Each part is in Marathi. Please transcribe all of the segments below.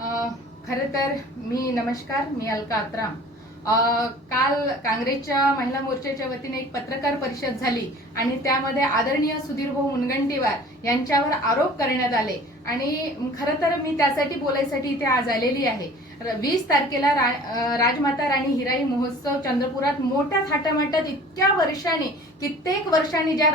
खरं तर मी अलका अत्राम. काल काँग्रेसच्या महिला मोर्चाच्या वतीने एक पत्रकार परिषद झाली आणि त्यामध्ये आदरणीय सुधीरभाऊ मुनगंटीवार यांच्यावर आरोप करण्यात आले आणि खरं तर मी त्यासाठी बोलायसाठी इथे आज आलेली आहे. 20 तारखेला राजमाता राणी हिराई महोत्सव चंद्रपुरात मोठ्या थाटामाटात इतक्या वर्षांनी कित्येक वर्षांनी ज्या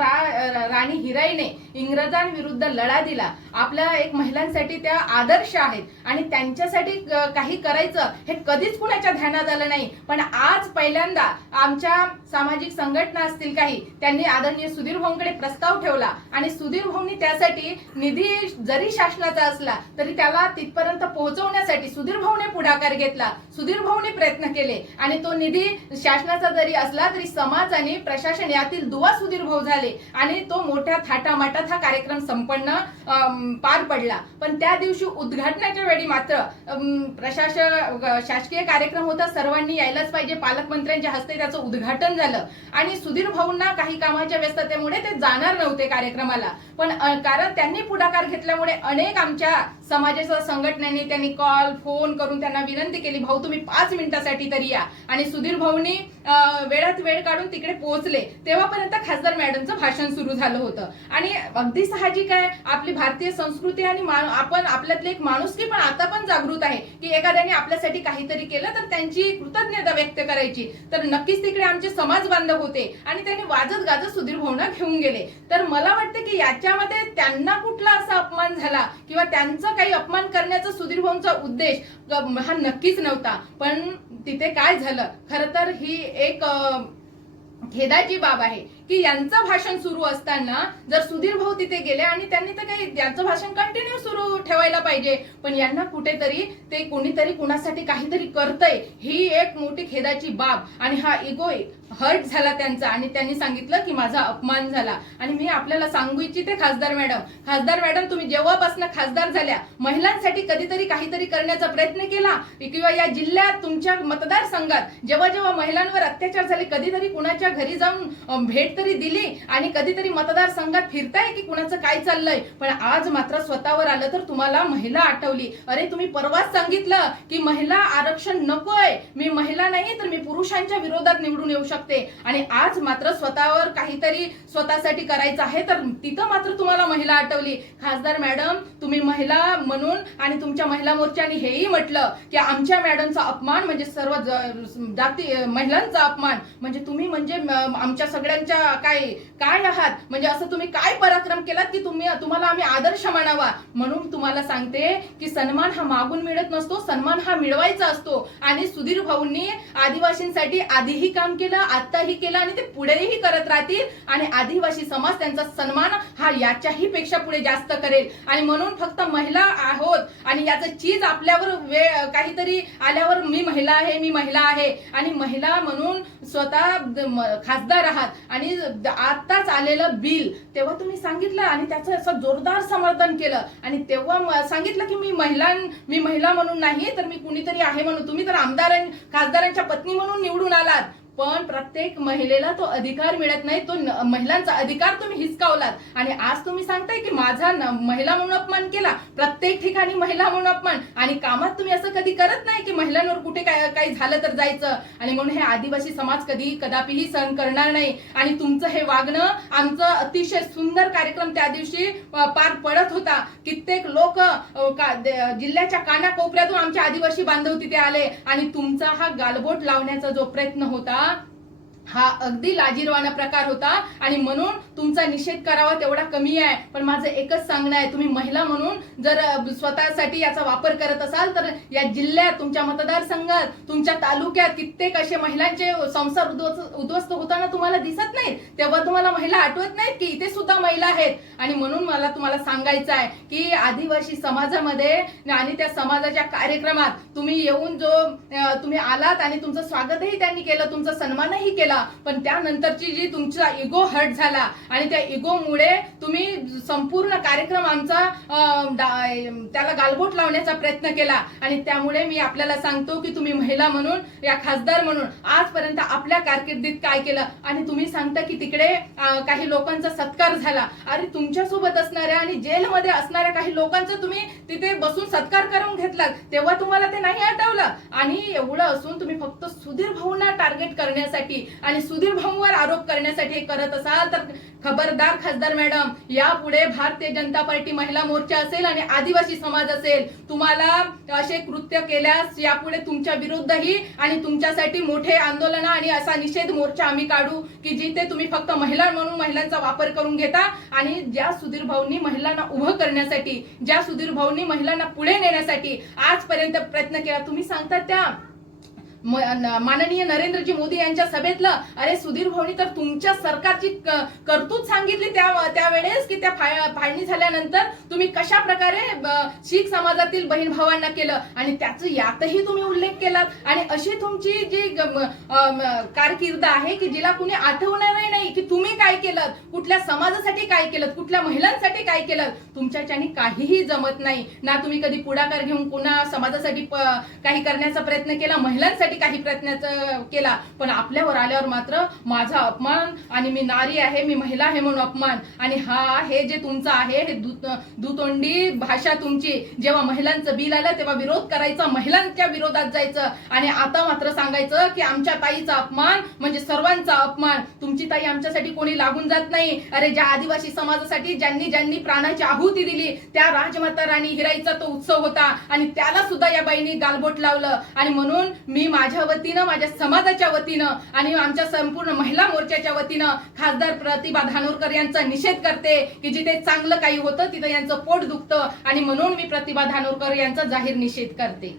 राणी हिराईने इंग्रजांविरुद्ध लढा दिला, आपल्या एक महिलांसाठी त्या आदर्श आहेत आणि त्यांच्यासाठी काही करायचं हे कधीच कुणाच्या ध्यानात आलं नाही. पण आज पहिल्यांदा आमच्या सामाजिक संघटना असतील काही, त्यांनी आदरणीय सुधीर भाऊंकडे प्रस्ताव ठेवला आणि सुधीर भाऊंनी त्यासाठी निधी जरी शासनाचा असला तरी त्याला तिथपर्यंत पोहोचवण्यासाठी सुधीर भाऊने पुढाकार घेतला, सुधीर भाऊने प्रयत्न केले आणि तो निधी शासनाचा जरी असला तरी समाज आणि प्रशासन यातील दुवा सुधीर भाऊ झाले आणि तो मोठ्या थाटामाटात हा कार्यक्रम संपन्न पार पडला. पण त्या दिवशी उद्घाटनाच्या वेळी मात्र शासकीय कार्यक्रम होता, सर्वांनी यायलाच पाहिजे, पालकमंत्र्यांच्या हस्ते त्याचं उद्घाटन झालं आणि सुधीर भाऊंना काही कामाच्या व्यस्ततेमुळे ते जाणार नव्हते कार्यक्रमाला. पण कारण त्यांनी पुढाकार घेतल्यामुळे अनेक आमच्या समाजाच्या संघटनांनी त्यांनी कॉल फोन करून त्यांना विनंती केली, भाऊ तुम्ही 5 मिनिटासाठी तरी या. आणि सुधीर भाऊंनी वेळात वेळ काढून तिकडे पोहोचले. तेव्हापर्यंत खासदार मॅडमचं भाषण सुरू झालं होतं आणि अगदी साहजिक आहे, आपली भारतीय संस्कृती आणि आपण आपल्यातले एक माणुसकी पण आता पण जागृत आहे की एखाद्याने आपल्यासाठी काहीतरी केलं तर त्यांची कृतज्ञता व्यक्त करायची. तर नक्कीच तिकडे आमचे समाज बांधव होते आणि त्यांनी वाजत गाजत सुधीर भाऊंना घेऊन गेले. तर मला वाटतं की याच्यामध्ये त्यांना कुठला असा अपमान झाला किंवा त्यांचा काही अपमान करण्याचा सुधीर भाऊंचा उद्देश हा नक्कीच नव्हता. पण तिथे काय झालं, खरं तर ही एक खेदाची बाब आहे की यांचं भाषण सुरू असताना जर सुधीर भाऊ तिथे गेले आणि त्यांनी तर काही त्यांचं भाषण कंटिन्यू सुरू ठेवायला पाहिजे, पण यांना कुठेतरी ते कोणीतरी कुणासाठी काहीतरी करतंय ही एक मोठी खेदाची बाब आणि हा इगो हर्ट झाला त्यांचा आणि त्यांनी सांगितलं की माझा अपमान झाला. आणि मी आपल्याला सांगू इच्छिते खासदार मॅडम तुम्ही जेव्हापासून खासदार झाल्या महिलांसाठी कधीतरी काहीतरी करण्याचा प्रयत्न केला किंवा या जिल्ह्यात तुमच्या मतदारसंघात जेव्हा महिलांवर अत्याचार झाले कधीतरी कुणाच्या घरी जाऊन भेट तरी दिली आणि कधीतरी मतदारसंघात फिरताय की कुणाचं काय चाललंय. पण आज मात्र स्वतःवर आलं तर तुम्हाला महिला आठवली. अरे तुम्ही परवाच सांगितलं की महिला आरक्षण नकोय, मी महिला नाही तर मी पुरुषांच्या विरोधात निवडून येऊ शकते आणि आज मात्र स्वतःवर काहीतरी स्वतःसाठी करायचं आहे तर तिथं मात्र तुम्हाला महिला आठवली. खासदार मॅडम तुम्ही महिला म्हणून आणि तुमच्या महिला मोर्चाने हेही म्हटलं की आमच्या मॅडमचा अपमान म्हणजे सर्व जाती महिलांचा अपमान म्हणजे तुम्ही म्हणजे आमच्या सगळ्यांच्या काय आहात, म्हणजे असं तुम्ही काय पराक्रम केलात की तुम्हाला आम्ही आदर्श मानावा. म्हणून तुम्हाला सांगते की सन्मान हा मागून मिळत नसतो, सन्मान हा मिळवायचा असतो आणि सुधीर भाऊंनी आदिवासींसाठी आधीही काम केलं, आताही केलं आणि ते पुढेही करत राहतील आणि आदिवासी समाज त्यांचा सन्मान हा याच्याही पेक्षा पुढे जास्त करेल. आणि म्हणून फक्त महिला आहोत आणि याचं चीज आपल्यावर काहीतरी आल्यावर मी महिला आहे आणि महिला म्हणून स्वतः खासदार आहात आणि आताच आलेलं बिल तेव्हा तुम्ही सांगितलं आणि त्याचं असं जोरदार समर्थन केलं आणि तेव्हा सांगितलं की मी महिला म्हणून नाही तर मी कुणीतरी आहे म्हणून. तुम्ही तर खासदारांच्या पत्नी म्हणून निवडून आलात, पण प्रत्येक महिलेला तो अधिकार मिळत नाही, तो महिलांचा अधिकार तुम्ही हिसकावलात आणि आज तुम्ही सांगताय की माझा महिला म्हणून अपमान केला. प्रत्येक ठिकाणी महिला म्हणून अपमान आणि कामात तुम्ही असं कधी करत नाही की महिलांवर कुठे काही झालं तर जायचं. आणि म्हणून हे आदिवासी समाज कदापिही सहन करणार नाही आणि तुमचं हे वागणं आमचं अतिशय सुंदर कार्यक्रम त्या दिवशी पार पडत होता. कित्येक लोक जिल्ह्याच्या कानाकोपऱ्यातून आमचे आदिवासी बांधव तिथे आले आणि तुमचा हा गालबोट लावण्याचा जो प्रयत्न होता हा अगदी लाजिरवाणा प्रकार होता आणि म्हणून तुमचा निषेध करावा तेवढा कमी आहे. पण माझं एकच सांगणं आहे, तुम्ही महिला म्हणून जर स्वतःसाठी याचा वापर करत असाल तर या जिल्ह्यात तुमच्या मतदारसंघात तुमच्या तालुक्यात कित्येक असे महिलांचे संसार उद्ध्वस्त होताना तुम्हाला दिसत नाहीत, तेव्हा तुम्हाला महिला आठवत नाहीत की इथे सुद्धा महिला आहेत. आणि म्हणून मला तुम्हाला सांगायचं आहे की आदिवासी समाजामध्ये आणि त्या समाजाच्या कार्यक्रमात तुम्ही येऊन तुम्ही आलात आणि तुमचं स्वागतही त्यांनी केलं, तुमचा सन्मानही केला, केलं, पण त्यानंतरची जी तुमचा इगो हर्ट झाला आणि त्या इगोमुळे तुम्ही संपूर्ण कार्यक्रम आमचा त्याला गालबोट लावण्याचा प्रयत्न केला. आणि त्यामुळे मी आपल्याला सांगतो की तुम्ही महिला म्हणून, या खासदार म्हणून आजपर्यंत आपल्या कारकिर्दीत काय केलं. आणि तुम्ही सांगता की तिकडे काही लोकांचा सत्कार झाला. अरे तुमच्यासोबत असणाऱ्या आणि जेलमध्ये असणाऱ्या काही लोकांचा तुम्ही तिथे बसून सत्कार करून घेतलात, तेव्हा तुम्हाला ते नाही आठवलं. आणि एवढं असून तुम्ही फक्त सुधीर भाऊंना टार्गेट करण्यासाठी आणि सुधीर भाऊंवर आरोप करण्यासाठी हे करत असाल तर खबरदार खासदार मॅडम, यापुढे भारतीय जनता पार्टी महिला मोर्चा असेल आणि आदिवासी समाज असेल, तुम्हाला असे कृत्य केल्यास यापुढे तुमच्या विरुद्धही आणि तुमच्यासाठी मोठे आंदोलन आणि असा निषेध मोर्चा आम्ही काढू की जिथे तुम्ही फक्त महिला म्हणून महिलांचा वापर करून घेता. आणि ज्या सुधीर भाऊंनी महिलांना उभं करण्यासाठी, ज्या सुधीर भाऊंनी महिलांना पुढे नेण्यासाठी आजपर्यंत प्रयत्न केला, तुम्ही सांगता त्या माननीय नरेंद्रजी मोदी यांच्या सभेतलं, अरे सुधीर भाऊनी तर तुमच्या सरकारची करतूत सांगितली त्यावेळेस की त्या फाळणी झाल्यानंतर तुम्ही कशा प्रकारे शीख समाजातील बहीण भावांना केलं आणि त्याचं यातही तुम्ही उल्लेख केलात. आणि अशी तुमची जी कारकीर्द आहे की जिला कुणी आठवणारही नाही की तुम्ही काय केलं, कुठल्या समाजासाठी काय केलं, कुठल्या महिलांसाठी काय केलं. तुमच्याच्यानी काहीही जमत नाही ना. तुम्ही कधी पुढाकार घेऊन पुन्हा समाजासाठी काही करण्याचा प्रयत्न केला, महिलांसाठी काही प्रयत्न केला, पण आपल्यावर आल्यावर मात्र माझा अपमान आणि मी नारी आहे, मी महिला आहे म्हणून अपमान. आणि हे जे तुमचं आहे हे दुतोंडी भाषा तुमची. जेव्हा महिलांचं बिल आलं तेव्हा विरोध करायचा, महिलांच्या विरोधात जायचं आणि आता मात्र सांगायचं की आमच्या ताईचा अपमान म्हणजे सर्वांचा अपमान. तुमची ताई आमच्यासाठी कोणी लागून जात नाही. अरे ज्या आदिवासी समाजासाठी ज्यांनी ज्यांनी प्राणाची आहुती दिली त्या राजमाता राणी हिराईचा तो उत्सव होता आणि त्याला सुद्धा या बाईंनी गालबोट लावलं. आणि म्हणून मी माझ्या वतीनं, माझ्या समाजाच्या वतीनं आणि आमच्या संपूर्ण महिला मोर्चाच्या वतीनं खासदार प्रतिभा धानोरकर यांचा निषेध करते की जिथे चांगलं काही होतं तिथे यांचं पोट दुखतं. आणि म्हणून मी प्रतिभा धानोरकर यांचा जाहीर निषेध करते.